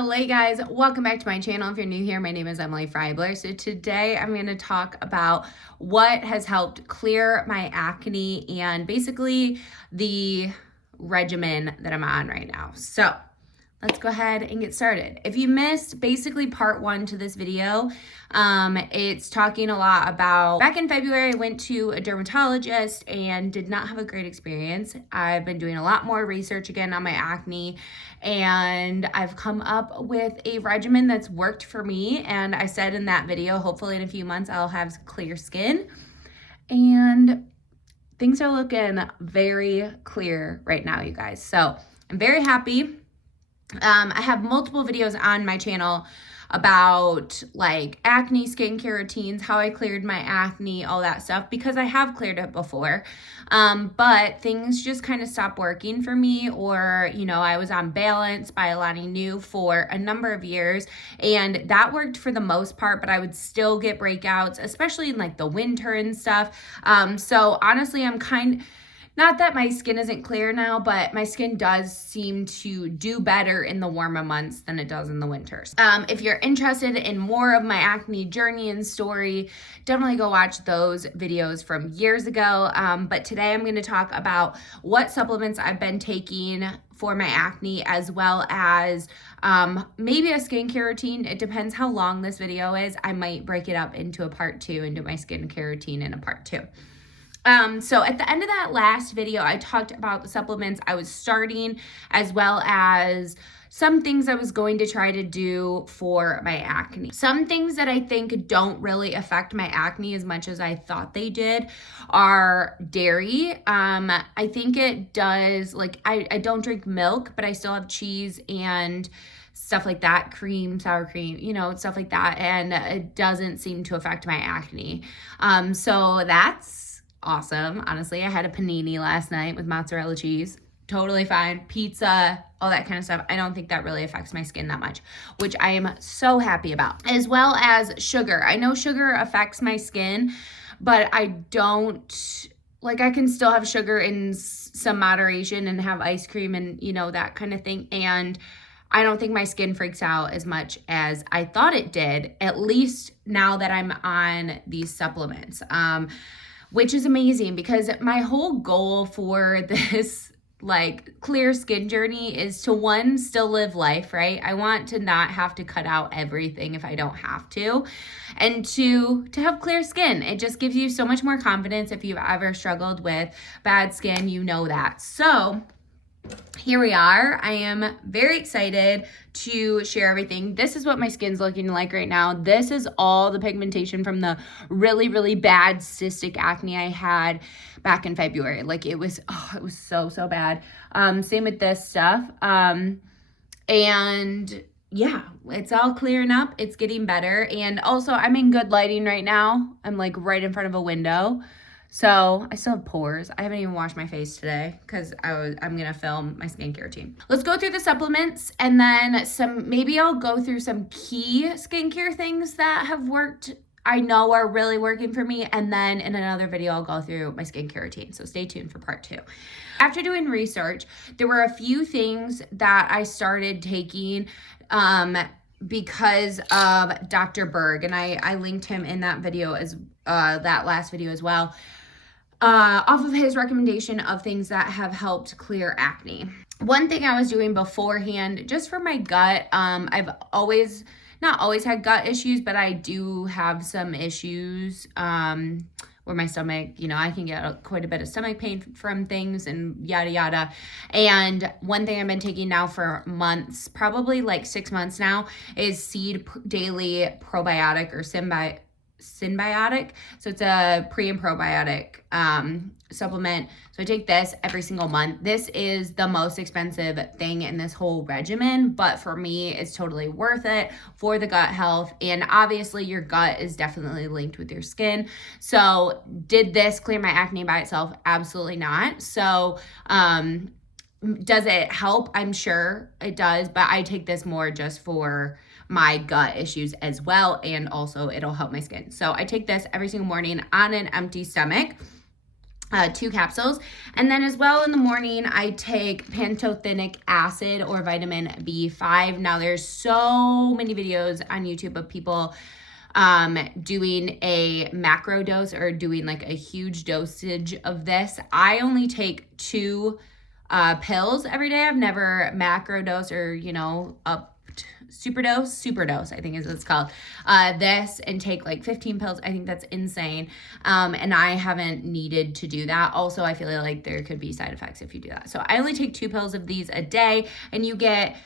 Hello guys, welcome back to my channel. If you're new here, my name is Emily Freybler. So today I'm going to talk about what has helped clear my acne and basically the regimen that I'm on right now. So let's go ahead and get started. If you missed basically part one to this video, it's talking a lot about, back in February, I went to a dermatologist and did not have a great experience. I've been doing a lot more research again on my acne, and I've come up with a regimen that's worked for me. And I said in that video, hopefully in a few months, I'll have clear skin. And things are looking very clear right now, you guys. So I'm very happy. I have multiple videos on my channel about like acne skincare routines, how I cleared my acne, all that stuff, because I have cleared it before. But things just kind of stopped working for me, or, you know, I was on Balance by Alani Nu for a number of years, and that worked for the most part, but I would still get breakouts, especially in like the winter and stuff. So honestly, not that my skin isn't clear now, but my skin does seem to do better in the warmer months than it does in the winters. If you're interested in more of my acne journey and story, definitely go watch those videos from years ago. But today I'm going to talk about what supplements I've been taking for my acne, as well as maybe a skincare routine. It depends how long this video is. I might break it up into a part two and do my skincare routine in a part two. So at the end of that last video, I talked about the supplements I was starting, as well as some things I was going to try to do for my acne. Some things that I think don't really affect my acne as much as I thought they did are dairy. I think it does, like, I don't drink milk, but I still have cheese and stuff like that, cream, sour cream, you know, stuff like that, and it doesn't seem to affect my acne. So that's awesome. Honestly, I had a panini last night with mozzarella cheese. Totally fine. Pizza, all that kind of stuff. I don't think that really affects my skin that much, which I am so happy about. As well as sugar. I know sugar affects my skin, but I don't, like, I can still have sugar in some moderation and have ice cream and, you know, that kind of thing. And I don't think my skin freaks out as much as I thought it did, at least now that I'm on these supplements. Which is amazing, because my whole goal for this like clear skin journey is to, one, still live life, right? I want to not have to cut out everything if I don't have to. And two, to have clear skin. It just gives you so much more confidence. If you've ever struggled with bad skin, you know that. So here we are. I am very excited to share everything. This is what my skin's looking like right now. This is all the pigmentation from the really, really bad cystic acne I had back in February. Like, it was so bad. Same with this stuff. And yeah, it's all clearing up. It's getting better. And also, I'm in good lighting right now. I'm like right in front of a window. So I still have pores. I haven't even washed my face today because I'm going to film my skincare routine. Let's go through the supplements, and then maybe I'll go through some key skincare things that have worked, I know are really working for me. And then in another video, I'll go through my skincare routine. So stay tuned for part two. After doing research, there were a few things that I started taking because of Dr. Berg, and I linked him in that video that last video as well, off of his recommendation of things that have helped clear acne. One thing I was doing beforehand, just for my gut, I've not always had gut issues, but I do have some issues where my stomach, you know, I can get quite a bit of stomach pain from things and yada yada. And one thing I've been taking now for months, probably like 6 months now, is Seed Daily Probiotic, or Synbiotic. So it's a pre and probiotic supplement. So I take this every single month. This is the most expensive thing in this whole regimen, but for me, it's totally worth it for the gut health. And obviously your gut is definitely linked with your skin. So did this clear my acne by itself? Absolutely not. So does it help? I'm sure it does, but I take this more just for my gut issues as well, and also it'll help my skin. So I take this every single morning on an empty stomach. 2 capsules. And then as well in the morning, I take pantothenic acid or vitamin B5. Now there's so many videos on YouTube of people doing a macro dose or doing like a huge dosage of this. I only take 2 pills every day. I've never macro dose or, you know, super dose, I think is what it's called, this, and take like 15 pills. I think that's insane. And I haven't needed to do that. Also, I feel like there could be side effects if you do that. So I only take 2 pills of these a day, and you get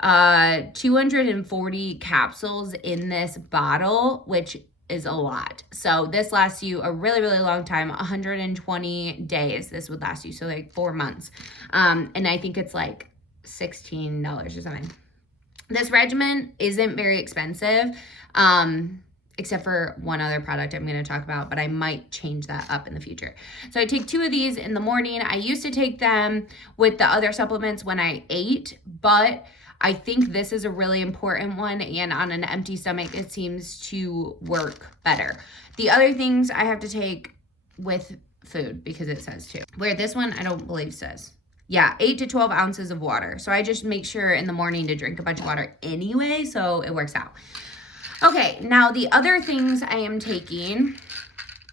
240 capsules in this bottle, which is a lot. So this lasts you a really, really long time, 120 days. This would last you, so like 4 months. And I think it's like $16 or something. This regimen isn't very expensive, except for one other product I'm going to talk about, but I might change that up in the future. So I take 2 of these in the morning. I used to take them with the other supplements when I ate, but I think this is a really important one, and on an empty stomach, it seems to work better. The other things I have to take with food, because it says to. Where this one, I don't believe says. Yeah, 8 to 12 ounces of water. So I just make sure in the morning to drink a bunch of water anyway, so it works out. Okay, now the other things I am taking,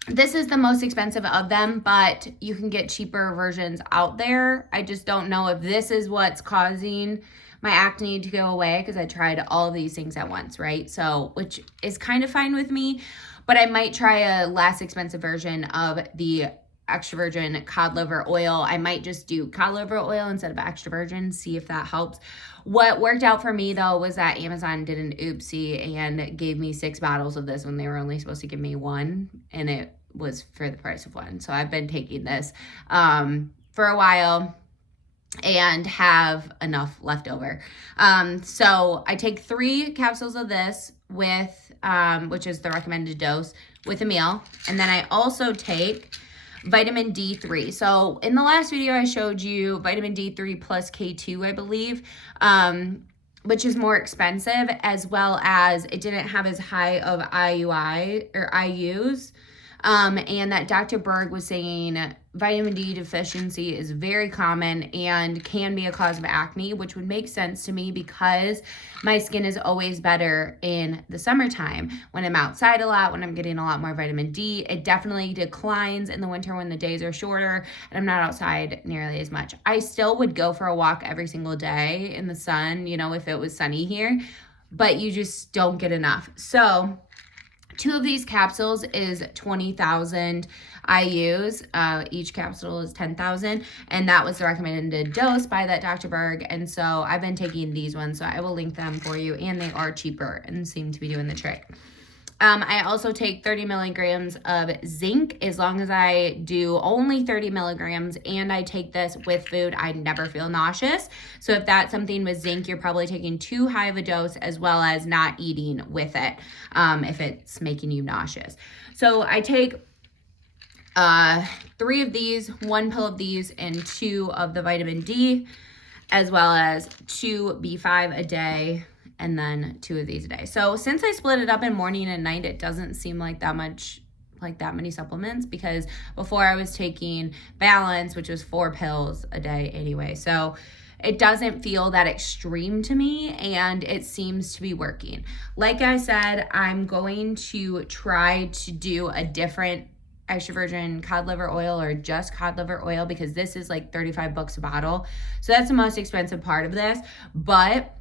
this is the most expensive of them, but you can get cheaper versions out there. I just don't know if this is what's causing my acne to go away, because I tried all of these things at once, right? So, which is kind of fine with me, but I might try a less expensive version of the extra virgin cod liver oil. I might just do cod liver oil instead of extra virgin, see if that helps. What worked out for me though was that Amazon did an oopsie and gave me 6 bottles of this when they were only supposed to give me 1, and it was for the price of 1. So I've been taking this for a while and have enough left over. So I take 3 capsules of this with, which is the recommended dose, with a meal. And then I also take vitamin D3. So in the last video, I showed you vitamin D3 plus K2, I believe, which is more expensive, as well as it didn't have as high of IUI or IUs. And that Dr. Berg was saying vitamin D deficiency is very common and can be a cause of acne, which would make sense to me because my skin is always better in the summertime. When I'm outside a lot, when I'm getting a lot more vitamin D, it definitely declines in the winter when the days are shorter and I'm not outside nearly as much. I still would go for a walk every single day in the sun, you know, if it was sunny here, but you just don't get enough. So 2 of these capsules is 20,000 IUs. Each capsule is 10,000, and that was the recommended dose by that Dr. Berg. And so I've been taking these ones, so I will link them for you, and they are cheaper and seem to be doing the trick. I also take 30 milligrams of zinc as long as I do only 30 milligrams, and I take this with food. I never feel nauseous. So if that's something with zinc, you're probably taking too high of a dose, as well as not eating with it if it's making you nauseous. So I take 3 of these, 1 pill of these, and 2 of the vitamin D, as well as 2 B5 a day, and then 2 of these a day. So since I split it up in morning and night, it doesn't seem like that many supplements, because before I was taking Balance, which was 4 pills a day anyway. So it doesn't feel that extreme to me, and it seems to be working. Like I said, I'm going to try to do a different extra virgin cod liver oil or just cod liver oil, because this is like $35 a bottle. So that's the most expensive part of this. But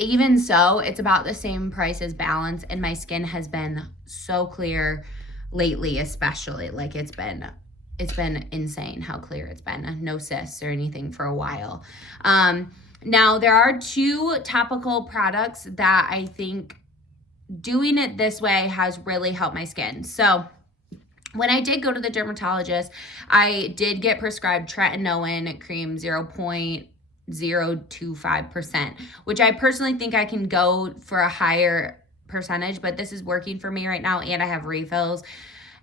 even so, it's about the same price as Balance, and my skin has been so clear lately, especially. Like it's been insane how clear it's been. No cysts or anything for a while. Now there are 2 topical products that I think doing it this way has really helped my skin. So when I did go to the dermatologist, I did get prescribed tretinoin cream 0.025%, which I personally think I can go for a higher percentage, but this is working for me right now, and I have refills,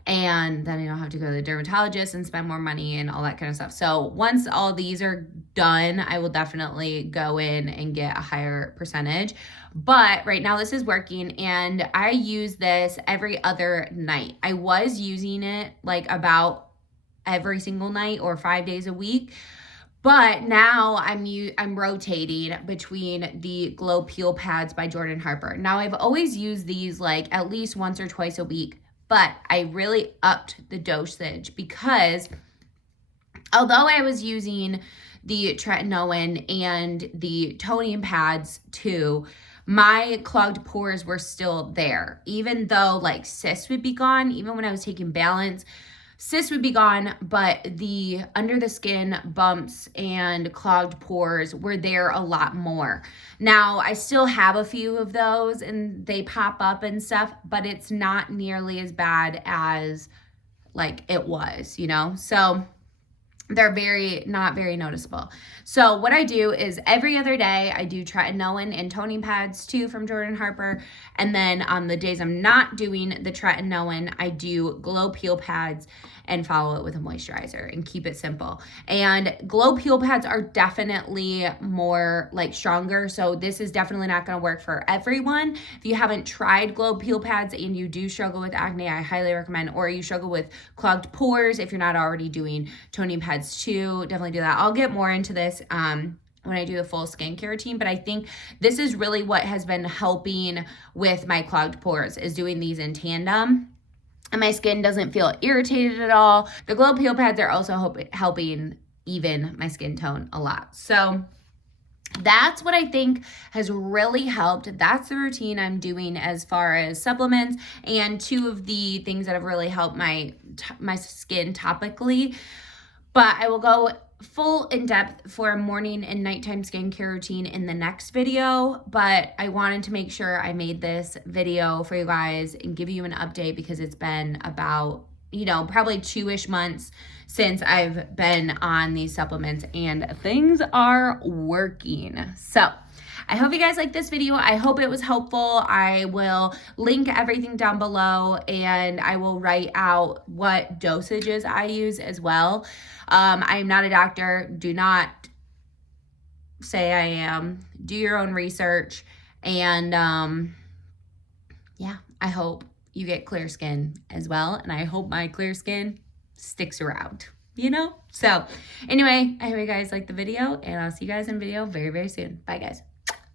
and then I don't have to go to the dermatologist and spend more money and all that kind of stuff. So once all these are done, I will definitely go in and get a higher percentage. But right now this is working, and I use this every other night. I was using it like about every single night or 5 days a week. But now I'm rotating between the Glow Peel Pads by Jordan Harper. Now I've always used these like at least once or twice a week, but I really upped the dosage because although I was using the tretinoin and the toning pads too, my clogged pores were still there. Even though like cysts would be gone, even when I was taking Balance, cysts would be gone, but the under the skin bumps and clogged pores were there a lot more. Now, I still have a few of those and they pop up and stuff, but it's not nearly as bad as like it was, you know? So they're not very noticeable. So what I do is every other day I do tretinoin and toning pads too from Jordan Harper. And then on the days I'm not doing the tretinoin, I do Glow Peel Pads and follow it with a moisturizer and keep it simple. And Glow Peel Pads are definitely more like stronger. So this is definitely not going to work for everyone. If you haven't tried Glow Peel Pads and you do struggle with acne, I highly recommend, or you struggle with clogged pores, if you're not already doing toning pads too, definitely do that. I'll get more into this when I do the full skincare routine, but I think this is really what has been helping with my clogged pores is doing these in tandem. And my skin doesn't feel irritated at all. The Glow Peel Pads are also helping even my skin tone a lot. So that's what I think has really helped. That's the routine I'm doing as far as supplements, and two of the things that have really helped my skin topically. But I will go full in depth for a morning and nighttime skincare routine in the next video. But I wanted to make sure I made this video for you guys and give you an update because it's been about, probably 2-ish months since I've been on these supplements and things are working. So I hope you guys like this video. I hope it was helpful. I will link everything down below and I will write out what dosages I use as well. I am not a doctor. Do not say I am. Do your own research. And yeah, I hope you get clear skin as well. And I hope my clear skin sticks around, So anyway, I hope you guys like the video and I'll see you guys in video very, very soon. Bye guys.